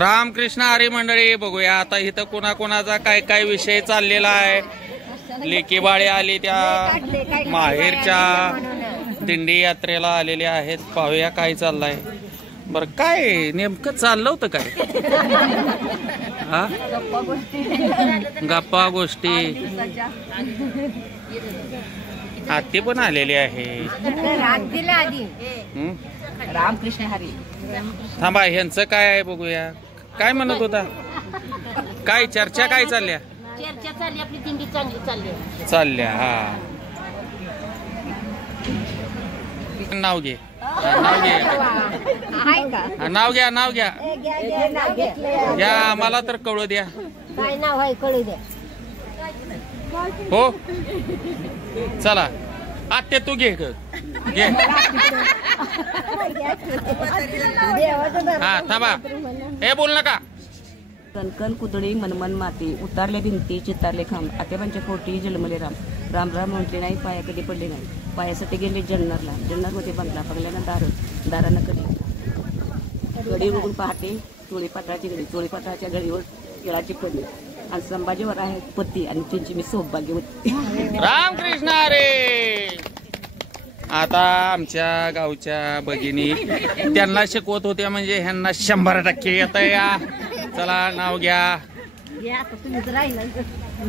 रामकृष्ण हरी मंडळी बघूया आता इथं कोणाकोणाचा काय काय विषय चाललेला आहे. लेकी बाळे आली त्या माहेरच्या दिंडी यात्रेला आलेले आहेत. पाहूया काय चाललंय. बर काय नेमकं चाललं होतं काय? हा गप्पा गोष्टी. आत्ती पण आलेली आहे. रामकृष्ण हरी. थांबा ह्यांचं काय आहे बघूया. काय म्हणत होता? काय चर्चा काय चालल्या? चर्चा चालली आपली दिंडी चांगली चालली चालल्या. हा नाव घे नाव घे नाव घ्या नाव घ्या घ्या. आम्हाला तर कळू द्या काय नाव आहे कळू द्या. हो चला आत्या तू घे घे. हा थांबा हे बोल नका. कणकण कुदळी मनमन माती उतारले भिंती चितारले खांब आत्याबांच्या पोटी जन्मले राम. राम राम म्हटले नाही पाया कधी पडले नाही. पायासाठी गेले जन्नरला. जन्नरमध्ये बंगला बंगल्यानं दारानं कधी गडी उघडून पहाटे चोळी पात्राची गडी. चोळी पात्राच्या गडीवर केळाची कडी आणि संभाजीवर आहे पती आणि त्यांची मी सौभाग्य होती. रामकृष्ण हरी. आता आमच्या गावच्या भगिनी त्यांना शिकवत होत्या म्हणजे ह्यांना 100% येतं या. चला नाव घ्या.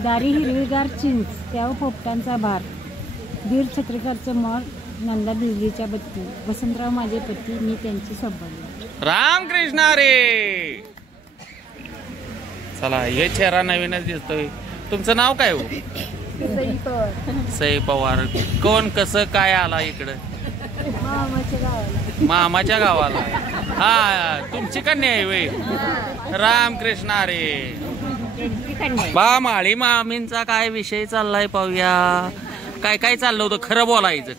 दारी हिरवीगार चिंच त्यावर पोपटांचा भार. बीर छत्रीकरचं मळ नंदा बिजलीच्या बत्ती. वसंतराव माझे पती मी त्यांची सौभाग्य. रामकृष्ण हरी. चला हे चेहरा नवीनच दिसतोय. तुमचं नाव काय हो? सई पवार. कोण कसं काय आला इकडं? मामाच्या गावाला. हा तुमची कन्या आहे वे. रामकृष्ण हरी. बा माळी मामींचा काय विषय चाललाय पाहूया. काय काय चाललं होतं? खरं बोलायचं.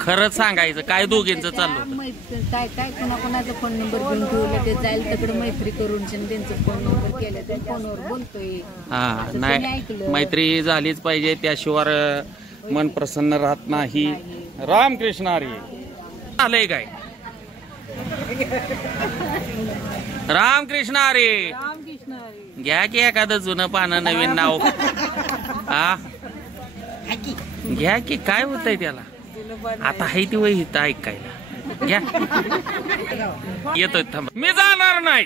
खरंच सांगायचं. काय दोघींचं चाललं होतं? काय काय कोणाकोणाचा फोन नंबर घेऊन ठेवला ते जाईल तिकडे मैत्री करून त्यांचा फोन नंबर केला त्या फोनवर बोलतोय. हा नाही मैत्री झालीच पाहिजे त्याशिवाय मन प्रसन्न राहत नाही. रामकृष्ण हरी. आलंय काय? रामकृष्ण हरी. घ्या की एखादं जुनं पानं नवीन नाव. हा घ्या की काय होतंय त्याला. आता आहे ती वय हित ऐकायला. घ्या येतोय. थांबा मी जाणार नाही.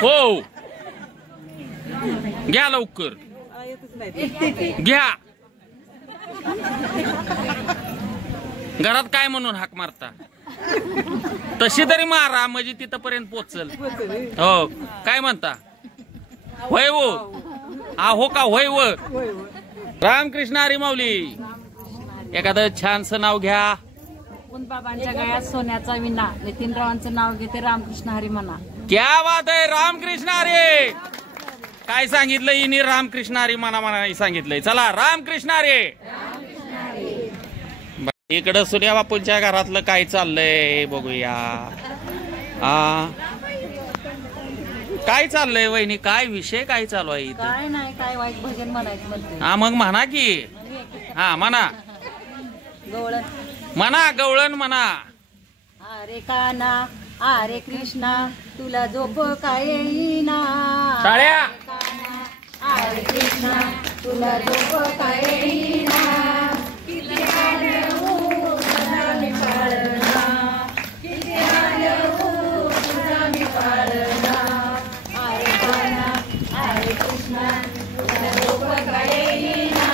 हो घ्या लवकर घ्या. घरात काय म्हणून हाक मारता? तशी तरी मारा म्हणजे तिथपर्यंत पोचल. हो काय म्हणता? होय वो हो का होय व. रामकृष्ण हरी माऊली. एखादं छानसं नाव घ्या. बाबांच्या गळ्यात सोन्याचा विना. नितीनरावांचं नाव घेते रामकृष्ण हरी म्हणा. क्या बात आहे. रामकृष्ण हरी. काय सांगितलं इनी? रामकृष्ण हरी म्हणा म्हणा सांगितलंय. चला रामकृष्ण हरी. इकडं सूर्या बापूंच्या घरातलं काय चाललंय बघूया. काय चाललंय वहिनी? काय विषय काय चालू आहे इथं? काय नाही काय वाईट भजन म्हणायचं म्हणते. हा मग म्हणा की. हा म्हणा गवळण म्हणा गवळण म्हणा. अरे काना अरे कृष्णा तुला झोप काय येईना. टाळ्या. अरे कृष्णा तुला झोप काय येईना. किती हालवू तुझा मी पाळणा. किती हालवू तुझा मी पाळणा. अरे काना अरे कृष्णा तुला झोप काय येईना.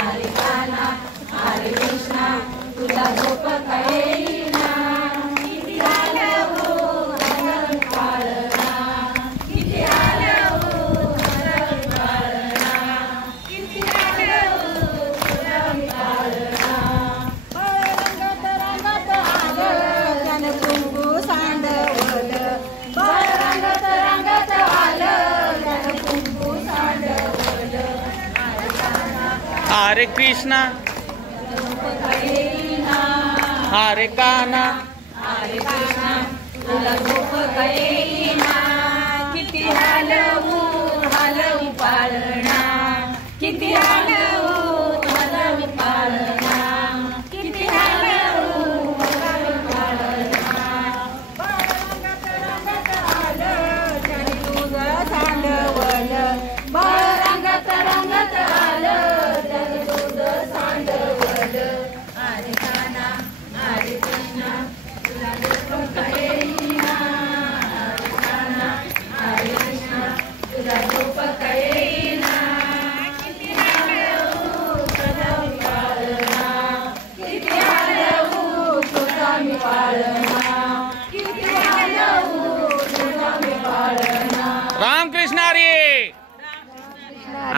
अरे काना अरे कृष्णा तुला झोप काय येईना. किती हालवू तुझा मी पाळणा. किती हालवू तुझा मी पाळणा. किती हालवू तुझा मी पाळणा. रंगत रंगत आलं त्यानं कुंकू सांडवलं. रंगत रंगत आलं त्यानं कुंकू सांडवलं. हरे कृष्णा हरे काना. हरे कृष्णा तुला झोप येईना. किती हालवू हालवू पाळणा. किती हालवू तुझा मी पाळणा. किती हालवू तुझा मी पाळणा.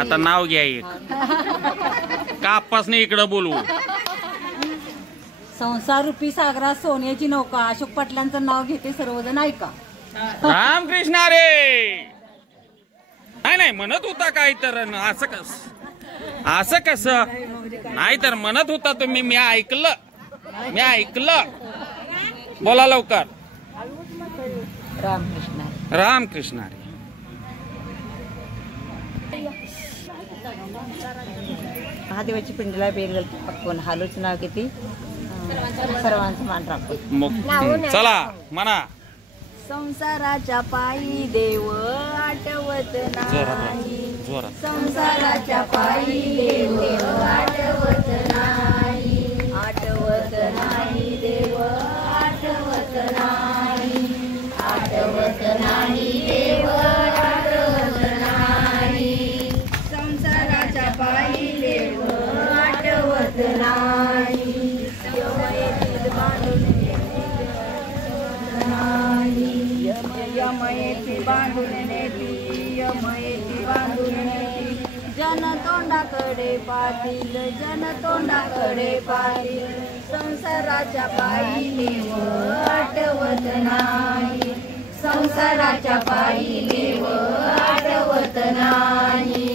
आता नाव घ्या एक कापासने इकडं बोलवू. संसार रूपी सागरात सोन्याची नौका अशोक पाटलांचं नाव घेते सर्वजण ऐका. रामकृष्ण अरे नाही नाही म्हणत होता काय तर असं कसं नाही तर म्हणत होता तुम्ही. मी ऐकलं बोला लवकर. रामकृष्ण रामकृष्ण अरे महादेवाची पिंडीला बेंगल पक्कून हालूचं नाव किती सर्वांचं मान राखून. चला म्हणा. संसाराच्या पायी देव आठवत नाही. संसाराच्या पायी देव आठवत नाही. आठवत नाही देव आठवत नाही. आठवत नाही देव आठवत नाही. संसाराच्या पायी देव आठवत नाही. यमयेती बांधून नेती. यमयेती बांधून नेती. जन तोंडाकडे पाटील. जन तोंडाकडे पाटील. संसाराच्या पायी देव आठवत नाही. संसाराच्या पायी देव आठवत नाही.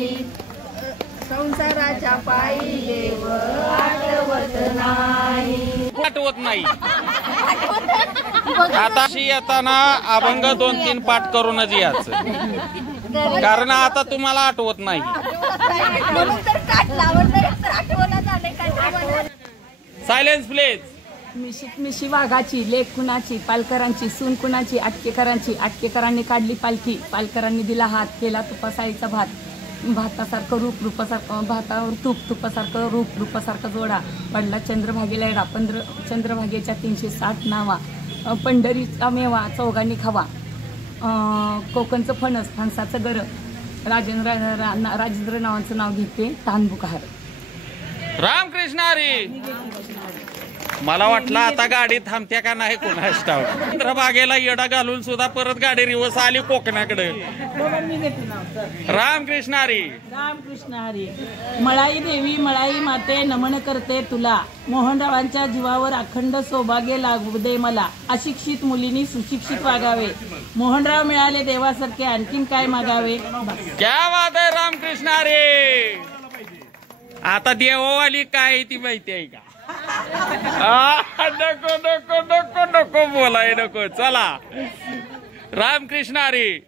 संसाराच्या पायी देव आठवत नाही. आठवत नाही. आता येताना अभंग 2-3 पाठ करूनच यायचं कारण आता तुम्हाला आठवत नाही. Silence please. मिशीत मिशी वाघाची लेक कुणाची पालकरांची सून कुणाची आटकेकरांची. आटकेकरांनी काढली पालखी. पालकरांनी दिला हात. केला तुपासाईचा भात. भातासारखं रूप रूपासारखं भातावर तूप. तुपासारखं रूप रूपासारखं जोडा. पडला चंद्रभागेला एडा. चंद्रभागेच्या 360 नावा. पंढरीचा मेवा चौघांनी खावा. कोकणचं फणस फणसाचं गर. राजेंद्र नावांचं नाव घेते तानबुकहार. रामकृष्ण हरी. मला वाटलं आता गाडी थांबत्या का नाही कोणास ठाऊक. चंद्रभागेला येडा घालून सुद्धा परत गाडी रिवर्स आली कोकणाकडे. रामकृष्ण हरी. रामकृष्ण हरी. मळाई देवी मळाई माते नमन करते तुला. मोहनरावांच्या जीवावर अखंड सौभाग्य लागू दे मला. अशिक्षित मुलींनी सुशिक्षित वागावे. मोहनराव मिळाले देवासारखे आणखीन काय मागावे. क्या बात आहे. रामकृष्ण हरी. आता देवावाली काय ती माहिती आहे का. नको नको नको नको बोलाय नको. चला रामकृष्ण हरी.